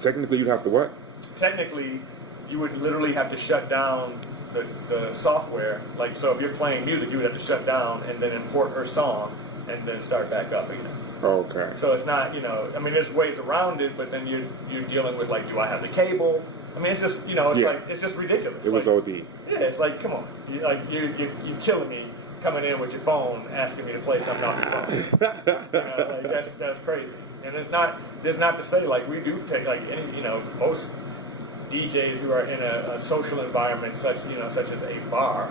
Technically, you'd have to what? Technically, you would literally have to shut down the software. Like, so if you're playing music, you would have to shut down and then import her song and then start back up again. Okay. So it's not, I mean, there's ways around it, but then you're dealing with, like, do I have the cable? I mean, it's just, it's like, it's just ridiculous. It was like, OD. Yeah, it's like, come on. You're killing me coming in with your phone asking me to play something off your phone. Like, that's crazy. And there's not to say, like, we do take, like, any, most DJs who are in a social environment such as a bar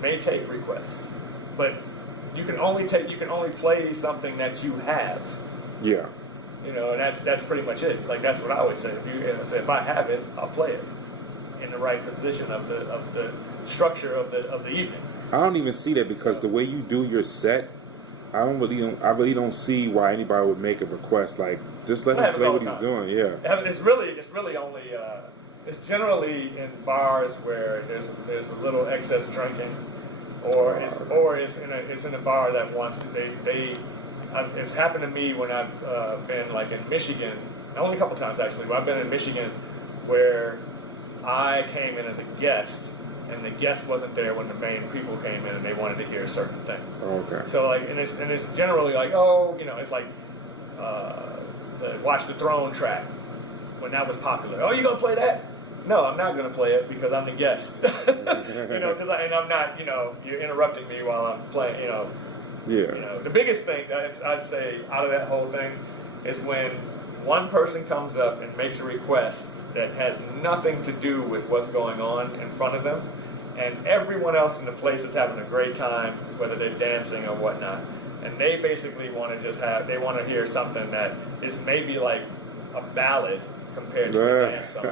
may take requests. But you can only play something that you have. Yeah. And that's pretty much it. Like, that's what I always say. If I have it, I'll play it in the right position of the structure of the evening. I don't even see that because the way you do your set, I really don't see why anybody would make a request like just let him play what he's doing. Yeah. It's really only it's generally in bars where there's a little excess drinking, or it's in a bar that wants to it's happened to me when I've been like in Michigan, only a couple times actually, but I've been in Michigan where I came in as a guest and the guest wasn't there when the main people came in and they wanted to hear a certain thing. Okay. So like, and it's generally like, it's like the Watch the Throne track when that was popular. Oh, you gonna play that? No, I'm not gonna play it because I'm the guest. And I'm not. You're interrupting me while I'm playing. Yeah. The biggest thing I'd say out of that whole thing is when one person comes up and makes a request that has nothing to do with what's going on in front of them, and everyone else in the place is having a great time, whether they're dancing or whatnot, and they basically want to hear something that is maybe like a ballad compared to a dance song,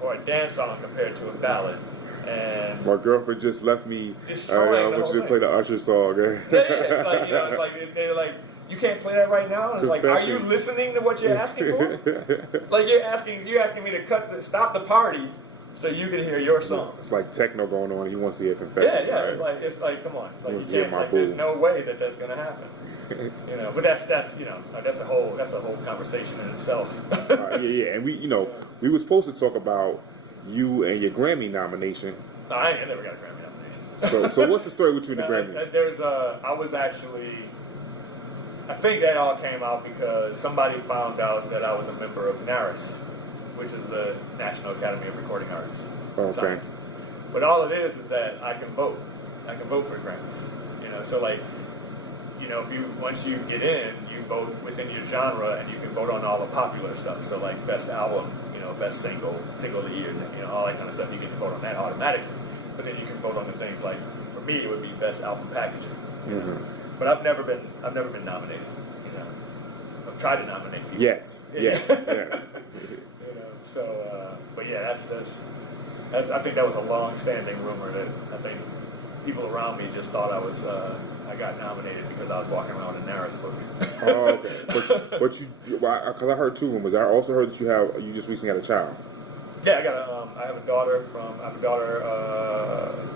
or a dance song compared to a ballad. And my girlfriend just left me. I want you to play the Usher song. It's like they're like, you can't play that right now. And it's like, are you listening to what you're asking for? Like you're asking me to stop the party so you can hear your song. It's like techno going on. He wants to hear confession. Yeah. Right? It's like come on. Like you can't. Like, there's no way that's gonna happen. But that's a whole conversation in itself. Yeah, and we were supposed to talk about you and your Grammy nomination. No, I never got a Grammy nomination. So what's the story with you and the Grammys? I think that all came out because somebody found out that I was a member of NARAS, which is the National Academy of Recording Arts. Okay. Science. But all it is that I can vote. I can vote for Grammys. So like, once you get in, you vote within your genre, and you can vote on all the popular stuff. So like best album, best single of the year, all that kind of stuff. You can vote on that automatically. But then you can vote on the things like, for me, it would be best album packaging. But I've never been nominated. I've tried to nominate people. Yet. But yeah, that's. I think that was a long-standing rumor that I think people around me just thought I got nominated because I was walking around in NARAS book. Oh, okay. But because I heard two rumors. I also heard that you just recently had a child. Yeah, I have a daughter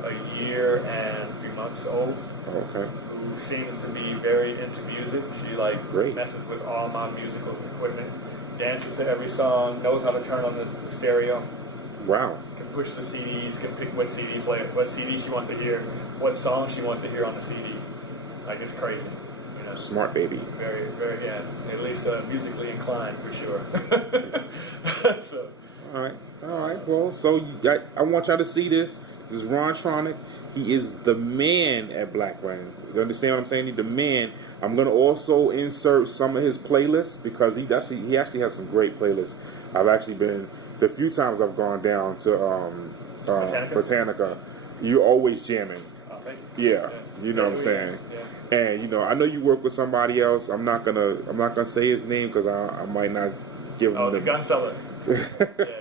a year and 3 months old. Okay. Who seems to be very into music. She messes with all my musical equipment, dances to every song, knows how to turn on the stereo. Wow. Can push the CDs, can pick what CD she wants to hear, what song she wants to hear on the CD. Like, it's crazy. Smart baby. Very, very, yeah. At least musically inclined for sure. So. All right. Well, so I want y'all to see this. This is Rotronik. He is the man at Black Rain. You understand what I'm saying? He's the man. I'm going to also insert some of his playlists because he actually has some great playlists. I've actually been, the few times I've gone down to Botanica, you're always jamming. Oh, thank you. Yeah. You know what I'm saying? Yeah. And I know you work with somebody else. I'm not gonna say his name because I might not give him the gun seller. Yeah,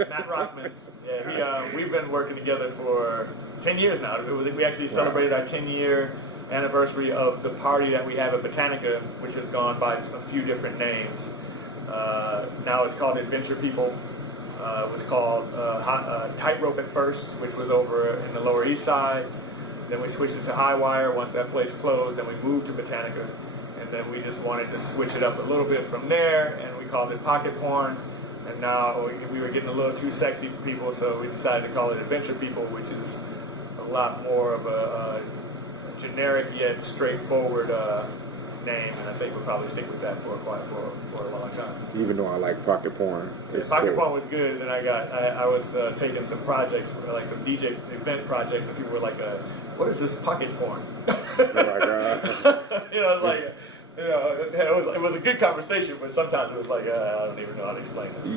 Matt Rockman. Yeah, we've been working together for 10 years now. We actually celebrated our 10-year anniversary of the party that we have at Botanica, which has gone by a few different names. Now it's called Adventure People. It was called Tightrope at first, which was over in the Lower East Side. Then we switched it to High Wire once that place closed. Then we moved to Botanica. And then we just wanted to switch it up a little bit from there, and we called it pocket porn, and now we were getting a little too sexy for people, so we decided to call it Adventure People, which is a lot more of a generic yet straightforward name, and I think we'll probably stick with that for a long time. Even though I like pocket porn, it's pocket cool. porn was good. And I was taking some projects, like some DJ event projects, and people were like, "What is this pocket porn?" You're like, you know, it's like. You know, it was a good conversation, but sometimes it was like, I don't even know how to explain this.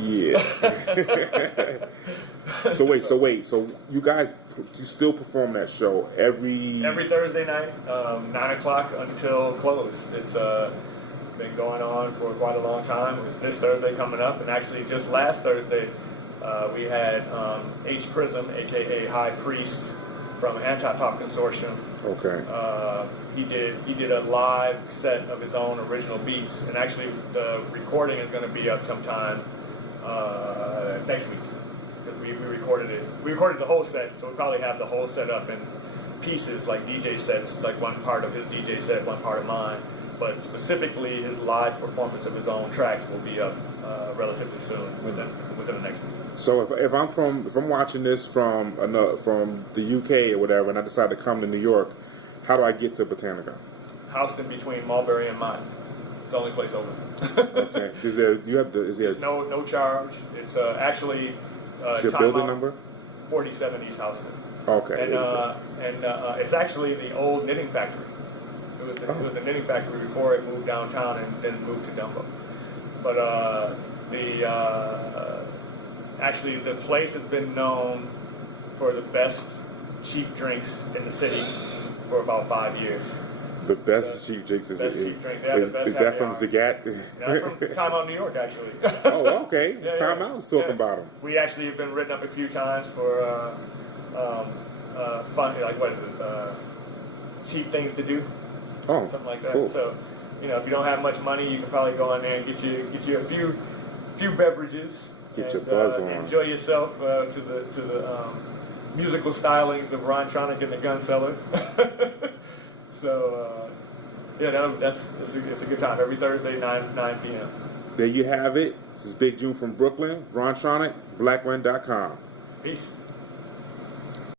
Yeah. So wait. So you guys, you still perform that show every Thursday night, 9 o'clock until close. It's been going on for quite a long time. It was this Thursday coming up, and actually just last Thursday, we had H. Prism, aka High Priest, from Anti-Pop Consortium. Okay. He did a live set of his own original beats, and actually the recording is going to be up sometime next week, because we recorded it. We recorded the whole set, so we probably have the whole set up in pieces, like DJ sets, like one part of his DJ set, one part of mine. But specifically, his live performance of his own tracks will be up relatively soon, within the next week. So if I'm watching this from the UK or whatever, and I decide to come to New York, how do I get to Botanica? Housed in between Mulberry and Mott. It's the only place open. Okay. Is there no charge? It's actually is there a building number? 47 East Houston. Okay. And it's actually the old knitting factory. It was the knitting factory before it moved downtown and then moved to Dumbo. But actually the place has been known for the best cheap drinks in the city for about 5 years. The best cheap drinks is cheap drinks. They have the best is that from happy Zagat? That's from Time Out New York, actually. Oh, okay. Yeah, Time Out was talking about them. We actually have been written up a few times for fun, like what is it? Cheap things to do. Oh, something like that. Cool. So, you know, if you don't have much money, you can probably go in there and get you a few beverages. Get your buzz on. Enjoy yourself to the musical stylings of Rotronik and the Gun Seller. So, it's a good time. Every Thursday, 9 p.m. There you have it. This is Big June from Brooklyn. Rotronik, BlackRun.com. Peace.